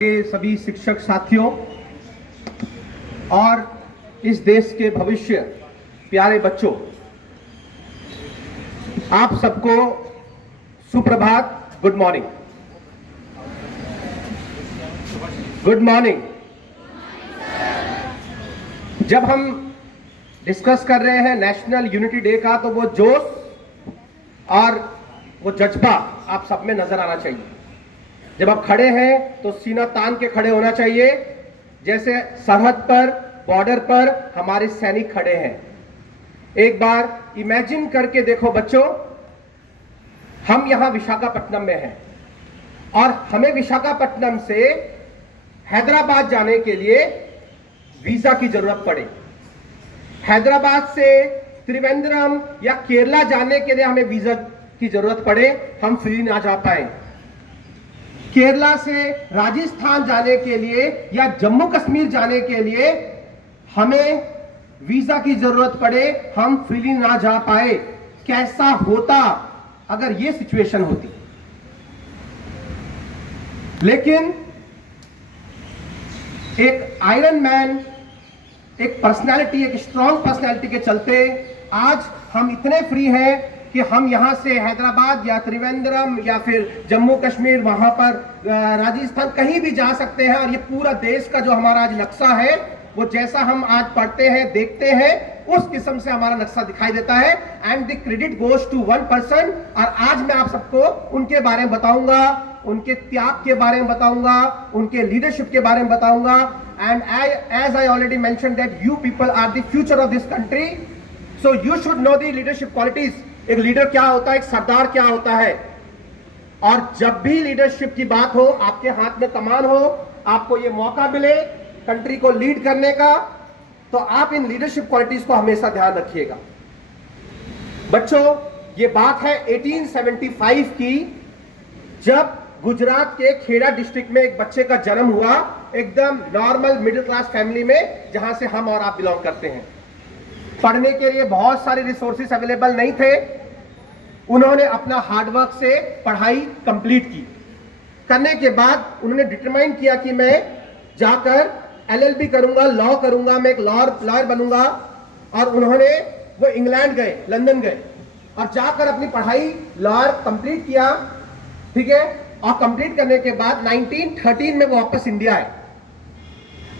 के सभी शिक्षक साथियों और इस देश के भविष्य प्यारे बच्चों, आप सबको सुप्रभात। Good morning. Good morning. जब हम डिस्कस कर रहे हैं नेशनल यूनिटी डे का, तो वो जोश और वो जज्बा आप सब में नजर आना चाहिए। जब आप खड़े हैं तो सीना तान के खड़े होना चाहिए, जैसे सरहद पर, बॉर्डर पर हमारे सैनिक खड़े हैं। एक बार इमेजिन करके देखो बच्चों, हम यहां विशाखापट्टनम में हैं और हमें विशाखापट्टनम से हैदराबाद जाने के लिए वीजा की जरूरत पड़े। हैदराबाद से त्रिवेंद्रम या केरला जाने के लिए हमें वीजा की जरूरत पड़े, हम फ्री ना जा पाए। केरला से राजस्थान जाने के लिए या जम्मू कश्मीर जाने के लिए हमें वीजा की जरूरत पड़े, हम फ्रीली ना जा पाए। कैसा होता अगर यह सिचुएशन होती। लेकिन एक आयरन मैन, एक पर्सनालिटी, एक स्ट्रॉन्ग पर्सनालिटी के चलते आज हम इतने फ्री हैं कि हम यहां से हैदराबाद या त्रिवेंद्रम या फिर जम्मू कश्मीर, वहां पर राजस्थान, कहीं भी जा सकते हैं। और ये पूरा देश का जो हमारा आज नक्शा है, वो जैसा हम आज पढ़ते हैं, देखते हैं, उस किस्म से हमारा नक्शा दिखाई देता है। And the credit goes to one person. और आज मैं आप सबको उनके बारे में बताऊंगा, उनके त्याग के बारे में बताऊंगा, उनके लीडरशिप के बारे में बताऊंगा। And as I already mention that you people are the future of this country, so you should know the leadership qualities. एक लीडर क्या होता है, एक सरदार क्या होता है। और जब भी लीडरशिप की बात हो, आपके हाथ में कमान हो, आपको यह मौका मिले कंट्री को लीड करने का, तो आप इन लीडरशिप क्वालिटीज को हमेशा ध्यान रखिएगा। बच्चों, ये बात है 1875 की, जब गुजरात के खेड़ा डिस्ट्रिक्ट में एक बच्चे का जन्म हुआ, एकदम नॉर्मल मिडिल क्लास फैमिली में, जहां से हम और आप बिलोंग करते हैं। पढ़ने के लिए बहुत सारे रिसोर्सेस अवेलेबल नहीं थे। उन्होंने अपना हार्डवर्क से पढ़ाई कंप्लीट की। करने के बाद उन्होंने डिटरमाइन किया कि मैं जाकर एलएलबी करूंगा, लॉ करूंगा, मैं एक लॉयर बनूंगा। और उन्होंने वो इंग्लैंड गए, लंदन गए और जाकर अपनी पढ़ाई लॉयर कंप्लीट किया, ठीक है। और कंप्लीट करने के बाद 1913 में वो वापस इंडिया आए।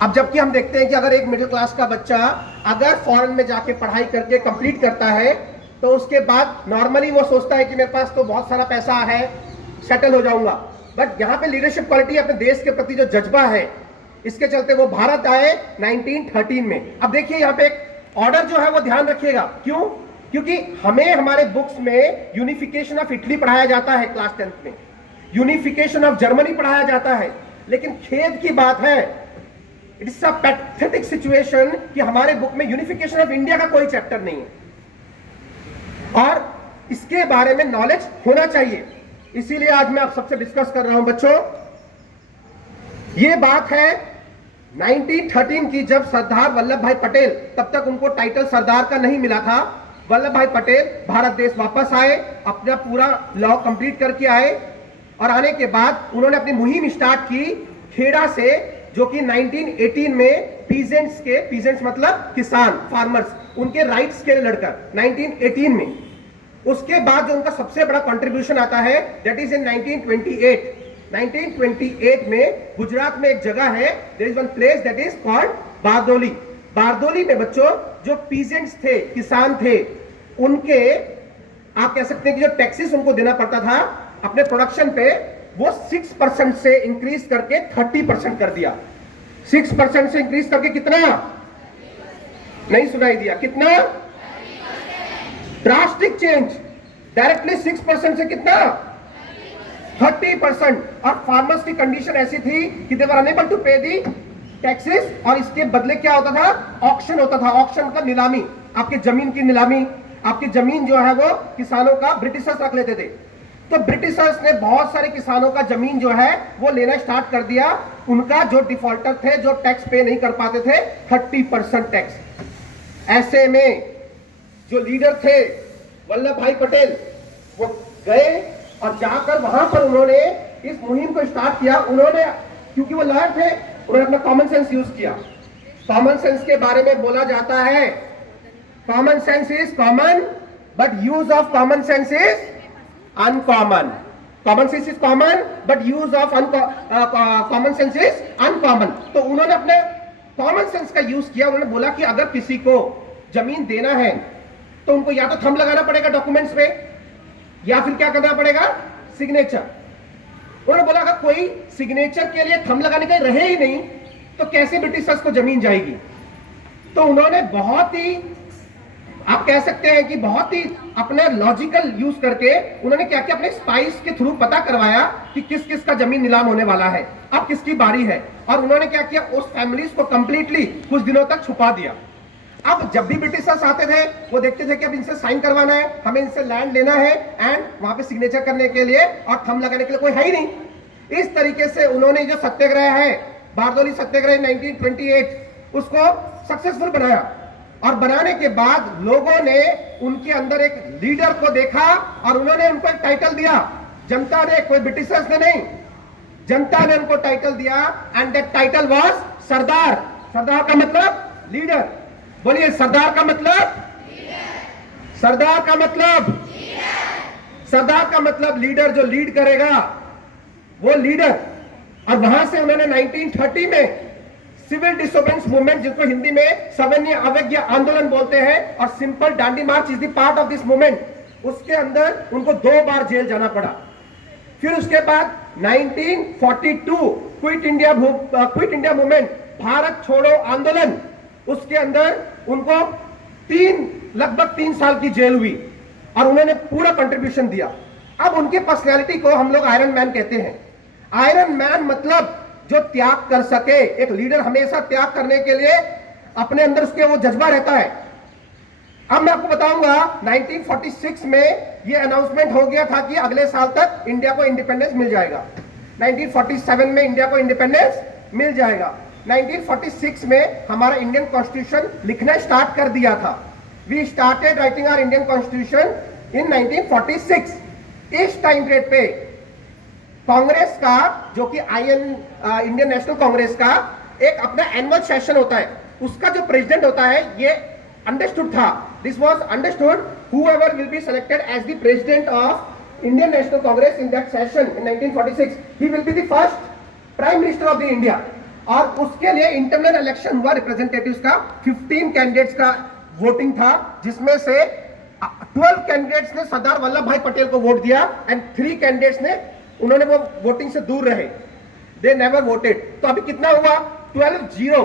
अब जबकि हम देखते हैं कि अगर एक मिडिल क्लास का बच्चा अगर फॉरेन में जाके पढ़ाई करके कंप्लीट करता है, तो उसके बाद नॉर्मली वो सोचता है कि मेरे पास तो बहुत सारा पैसा है, सेटल हो जाऊंगा। बट यहाँ पे लीडरशिप क्वालिटी, अपने देश के प्रति जो जज्बा है, इसके चलते वो भारत आए 1913 में। अब देखिए यहाँ पे एक ऑर्डर जो है वो ध्यान रखिएगा। क्यों? क्योंकि हमें हमारे बुक्स में यूनिफिकेशन ऑफ इटली पढ़ाया जाता है, क्लास 10th में यूनिफिकेशन ऑफ जर्मनी पढ़ाया जाता है। लेकिन खेद की बात है, it is a pathetic situation कि हमारे बुक में यूनिफिकेशन ऑफ इंडिया का कोई चैप्टर नहीं है। और इसके बारे में नॉलेज होना चाहिए, इसीलिए आज मैं आप सबसे डिस्कस कर रहा हूं। बच्चों, यह बात है 1913 की, जब सरदार वल्लभ भाई पटेल, तब तक उनको टाइटल सरदार का नहीं मिला था, वल्लभ भाई पटेल भारत देश वापस आए, अपना पूरा लॉ कंप्लीट करके आए। और आने के बाद उन्होंने अपनी मुहिम स्टार्ट की खेड़ा से, जो कि 1918 में पीजेंट्स मतलब किसान, फार्मर्स, उनके राइट्स के लिए लड़कर 1918 में। उसके बाद जो उनका सबसे बड़ा कंट्रीब्यूशन आता है, दैट इज इन 1928। 1928 में गुजरात में एक जगह है, there is one place that is called Bardoli. Bardoli में बच्चों जो पीजेंट्स थे, किसान थे, उनके आप कह सकते हैं कि जो टैक्सेस उनको देना पड़ता था अपने प्रोडक्शन पे, वो 6% से इंक्रीज करके 30% कर दिया। 6% से इंक्रीज करके कितना? नहीं सुनाई दिया, कितना? Drastic change. डायरेक्टली 6% से कितना? 30%। और फार्मर्स की कंडीशन ऐसी थी कि दे वर अनेबल टू पे दी टैक्सेस, और इसके बदले क्या होता था? ऑक्शन होता था। ऑक्शन मतलब नीलामी, आपकी जमीन की नीलामी। आपकी जमीन जो है वो किसानों का ब्रिटिशर्स रख लेते थे। तो ब्रिटिशर्स ने बहुत सारे किसानों का जमीन जो है वो लेना स्टार्ट कर दिया। उनका जो डिफॉल्टर थे, जो टैक्स पे नहीं कर पाते थे, 30% टैक्स। ऐसे में जो लीडर थे वल्लभ भाई पटेल, वो गए और जाकर वहां पर उन्होंने इस मुहिम को स्टार्ट किया। उन्होंने क्योंकि वो लॉयर थे, उन्होंने अपना कॉमन सेंस यूज किया। कॉमन सेंस के बारे में बोला जाता है common sense is common but use of common sense is uncommon. Common sense is common but use of common sense is uncommon. तो उन्होंने अपने कॉमन सेंस का यूज किया। उन्होंने बोला कि अगर किसी को जमीन देना है तो उनको या तो थंब लगाना पड़ेगा डॉक्यूमेंट्स पे या फिर क्या करना पड़ेगा, सिग्नेचर। उन्होंने बोला अगर कोई सिग्नेचर के लिए थंब लगाने का रहे ही नहीं तो कैसे ब्रिटिशर्स को जमीन जाएगी। तो उन्होंने बहुत ही, आप कह सकते हैं कि बहुत ही अपने लॉजिकल यूज करके उन्होंने क्या किया, अपने स्पाइस के थ्रू पता करवाया कि किस किस का जमीन नीलाम होने वाला है, अब किसकी बारी है। और उन्होंने क्या किया, उस फैमिलीज को कंप्लीटली कुछ दिनों तक छुपा दिया। अब जब भी ब्रिटिशर्स आते थे वो देखते थे कि अब इनसे साइन करवाना है, हमें इनसे लैंड लेना है एंड वहां पे सिग्नेचर करने के लिए और थंब लगाने के लिए कोई है ही नहीं। इस तरीके से उन्होंने जो सत्याग्रह है, बारदोली सत्याग्रह 1928, उसको सक्सेसफुल बनाया। और बनाने के बाद लोगों ने उनके अंदर एक लीडर को देखा और उन्होंने उनको एक टाइटल दिया। जनता ने, कोई ब्रिटिशर्स ने नहीं, जनता ने उनको टाइटल दिया एंड दैट टाइटल वाज सरदार। सरदार का मतलब लीडर। बोलिए सरदार का मतलब, सरदार का मतलब, सरदार का मतलब लीडर, जो लीड करेगा वो लीडर। और वहां से उन्होंने 1930 में सिविल डिसोबेडियंस मूवमेंट, जिसको हिंदी में सवर्ण अवज्ञा आंदोलन बोलते हैं, और simple Dandi March is the part of this movement, उसके अंदर उनको 2 बार जेल जाना पड़ा। फिर उसके बाद 1942 क्विट इंडिया मूवमेंट, भारत छोड़ो आंदोलन, उसके अंदर उनको लगभग 3 साल की जेल हुई और उन्होंने पूरा कंट्रीब्यूशन दिया। अब उनकी पर्सनैलिटी को हम लोग आयरन मैन कहते हैं। आयरन मैन मतलब जो त्याग कर सके। एक लीडर हमेशा त्याग करने के लिए अपने अंदर उसके वो जज्बा रहता है। अब मैं आपको बताऊंगा 1946 में ये अनाउंसमेंट हो गया था कि अगले साल तक इंडिया को इंडिपेंडेंस मिल जाएगा। 1947 में इंडिया को इंडिपेंडेंस मिल जाएगा। 1946 में हमारा इंडियन कॉन्स्टिट्यूशन लिखना स्टार्ट कर दिया था। We started writing our Indian constitution in 1946। इस टाइम पीरियड पे कांग्रेस का, जो कि इंडियन नेशनल कांग्रेस का एक अपना एनुअल सेशन होता है, उसका जो प्रेसिडेंट होता है, ये अंडरस्टूड था, this was understood, whoever will be selected as the president of Indian National Congress in that session in 1946, he will be the first prime minister of the India। और उसके लिए इंटरनल इलेक्शन हुआ representatives का, 15 candidates का voting था, जिसमें से 12 candidates ने सरदार वल्लभ भाई पटेल को वोट दिया एंड 3 कैंडिडेट्स ने, उन्होंने वो वोटिंग से दूर रहे, दे नेवर वोटेड। तो अभी कितना हुआ, 12-0।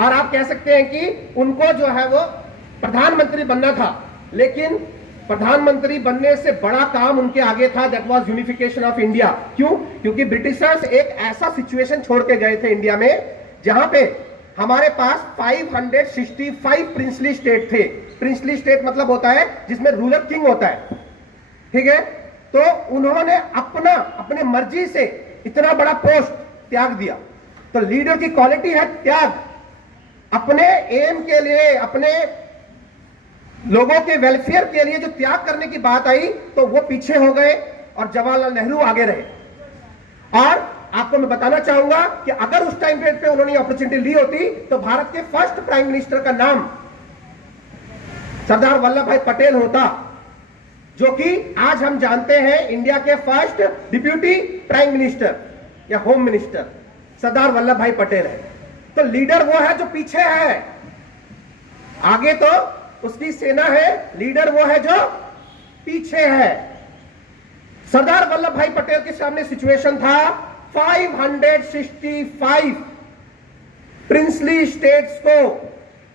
और आप कह सकते हैं कि उनको जो है वो प्रधानमंत्री बनना था, लेकिन प्रधानमंत्री बनने से बड़ा काम उनके आगे था, that was unification of India. क्यों? क्योंकि ब्रिटिशर्स एक ऐसा सिचुएशन छोड़ के गए थे इंडिया में जहां पे हमारे पास 565 प्रिंसली स्टेट थे। प्रिंसली स्टेट मतलब होता है जिसमें रूलर किंग होता है, ठीक है। तो उन्होंने अपने मर्जी से इतना बड़ा पोस्ट त्याग दिया। तो लीडर की क्वालिटी है त्याग। अपने एम के लिए, अपने लोगों के वेलफेयर के लिए जो त्याग करने की बात आई तो वो पीछे हो गए और जवाहरलाल नेहरू आगे रहे। और आपको मैं बताना चाहूंगा कि अगर उस टाइम पीरियड पे उन्होंने अपॉर्चुनिटी ली होती तो भारत के फर्स्ट प्राइम मिनिस्टर का नाम सरदार वल्लभ भाई पटेल होता, जो कि आज हम जानते हैं इंडिया के फर्स्ट डिप्यूटी प्राइम मिनिस्टर या होम मिनिस्टर सरदार वल्लभ भाई पटेल है। तो लीडर वो है जो पीछे है, आगे तो उसकी सेना है, लीडर वो है जो पीछे है। सरदार वल्लभ भाई पटेल के सामने सिचुएशन था 565 प्रिंसली स्टेट्स को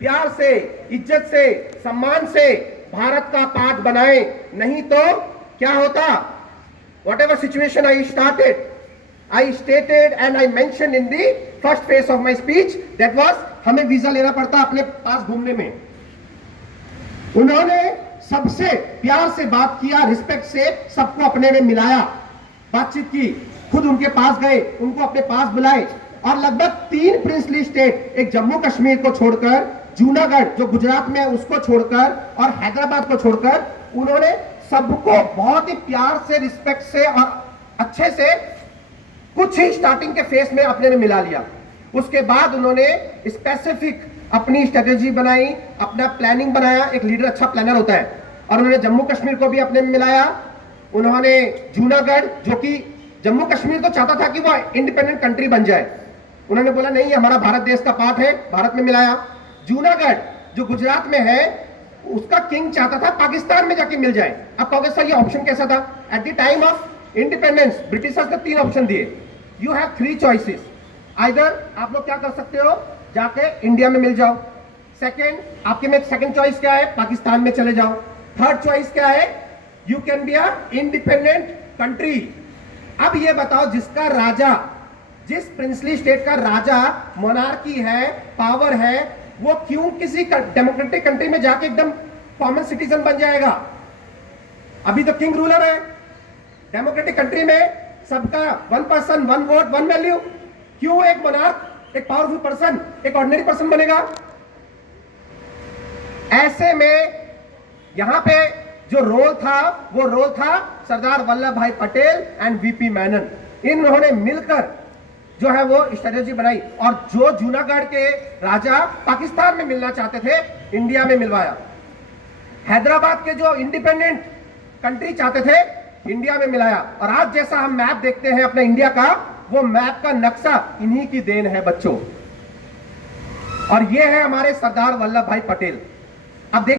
प्यार से, इज्जत से, सम्मान से भारत का पार्ट बनाए, नहीं तो क्या होता। What ever situation I stated and I mention in the first phase of my speech, that was हमें वीजा लेना पड़ता अपने पास घूमने में। उन्होंने सबसे प्यार से बात किया, रिस्पेक्ट से सबको अपने में मिलाया, बातचीत की, खुद उनके पास गए, उनको अपने पास बुलाए। और लगभग 3 प्रिंसली स्टेट, एक जम्मू कश्मीर को छोड़कर, जूनागढ़ जो गुजरात में है उसको छोड़कर और हैदराबाद को छोड़कर, उन्होंने सबको बहुत ही प्यार से, रिस्पेक्ट से और अच्छे से कुछ ही स्टार्टिंग के फेस में अपने में मिला लिया। उसके बाद उन्होंने स्पेसिफिक अपनी स्ट्रेटेजी बनाई, अपना प्लानिंग बनाया। एक लीडर अच्छा प्लानर होता है। और उन्होंने जम्मू कश्मीर को भी अपने में मिलाया। उन्होंने जूनागढ़, जो कि जम्मू कश्मीर तो चाहता था कि वो इंडिपेंडेंट कंट्री बन जाए, उन्होंने बोला नहीं, हमारा भारत देश का पार्ट है, भारत में मिलाया। जूनागढ़ जो गुजरात में है, उसका किंग चाहता था पाकिस्तान में जाके मिल जाए। अब कहोगे सर ये ऑप्शन कैसा था? At the time of independence Britishers ने 3 ऑप्शन दिए। You have 3 choices. आइदर आप लोग क्या कर सकते हो, जाके इंडिया में मिल जाओ। सेकंड, आपके में सेकंड चॉइस क्या है? पाकिस्तान में चले जाओ। थर्ड चॉइस क्या है? You can be a independent country. अब ये बताओ, जिसका राजा, जिस प्रिंसली स्टेट का राजा मोनार्की है, पावर है, वो क्यों किसी डेमोक्रेटिक कंट्री में जाके एकदम कॉमन सिटीजन बन जाएगा? अभी तो किंग रूलर है। डेमोक्रेटिक कंट्री में सबका 1 पर्सन 1 वोट 1 वैल्यू, क्यों एक मोनार्क, एक पावरफुल पर्सन, एक ऑर्डिनरी पर्सन बनेगा? ऐसे में यहां पे जो रोल था, वो रोल था सरदार वल्लभ भाई पटेल एंड वीपी मेनन। इन्होंने मिलकर जो है वो स्ट्रेटेजी बनाई, और जो जूनागढ़ के राजा पाकिस्तान में मिलना चाहते थे, इंडिया में मिलवाया। हैदराबाद के जो इंडिपेंडेंट कंट्री चाहते थे, इंडिया में मिलाया। और आज जैसा हम मैप देखते हैं अपने इंडिया का, वो मैप का नक्शा इन्हीं की देन है बच्चों। और ये है हमारे सरदार वल्लभ भाई पटेल। अब देख